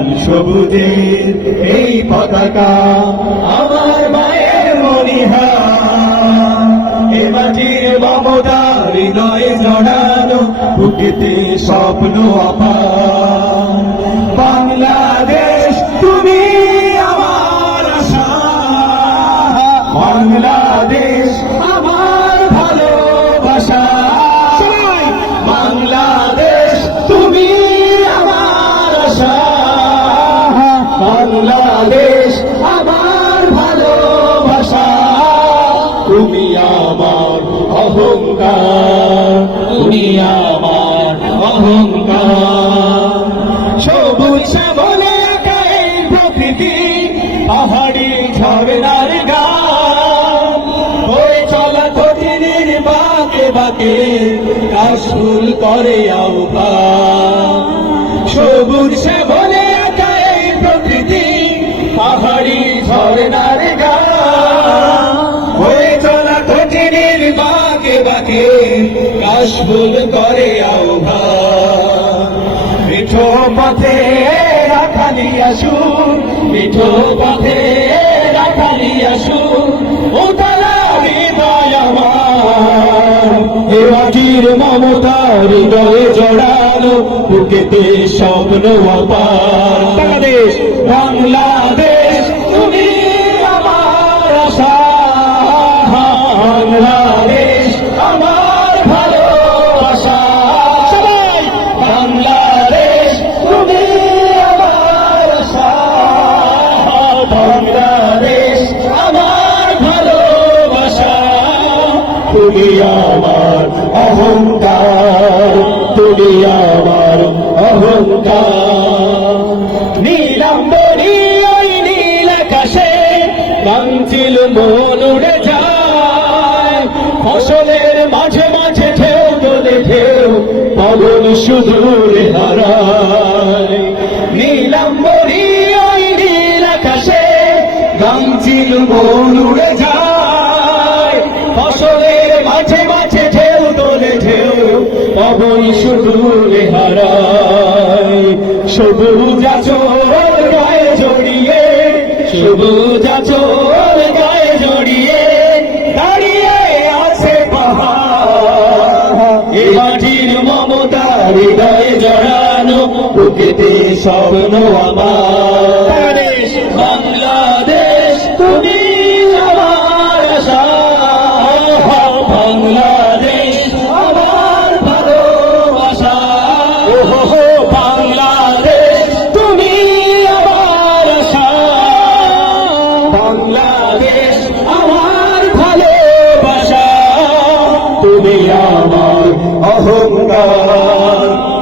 লাল সবুজের এই পতাকা আমার মায়ের মনিহা এ মাটির মমতা হৃদয়ে জড়ানো বুকেতে স্বপ্ন আপা বাংলাদেশ, তুমি আমার আশা। বাংলাদেশ বাংলাদেশ, আমার ভালোবাসা। তুমি আমার অহংকার। তুমি আমার অহংকার। সবুজ শ্যামলে প্রকৃতি, পাহাড়ি ঝরনার গান। ওই চলা কঠিনের বাঁকে বাঁকে কাশুল করে আউকা। সবুজ শ্যামলে বাঁকে কাশফুল করে আউঘা মিঠো পথে রাখালি আসুন মিঠো পথে রাখালি আসুন উতলা মমতা হৃদয়ে বুকেতে স্বপ্ন বাংলাদেশ তুমি আমার অহংকার, তুমি আমার অহংকার। নীলাম্বরী ওই নীল আকাশে কাঞ্চিল মন উড়ে যায়। ফসলের মাঝে মাঝে ঢেউ তোলে ঢেউ পবন সুদূরে হারায়। নীলাম্বরী নীল আকাশে গামচিল মন উড়ে যায়। পবন সুদূরে হারায়। সবুজ আচল গায়ে জড়িয়ে, সবুজ আচল গায়ে জড়িয়ে দাঁড়িয়ে আছে এ মাটির মমতা হৃদয়ে জড়ানো বুকেতে স্বপ্ন আমার।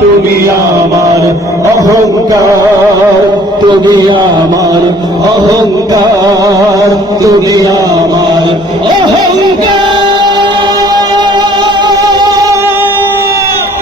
তুমি আমার অহংকার তুমি আমার অহংকার তুমি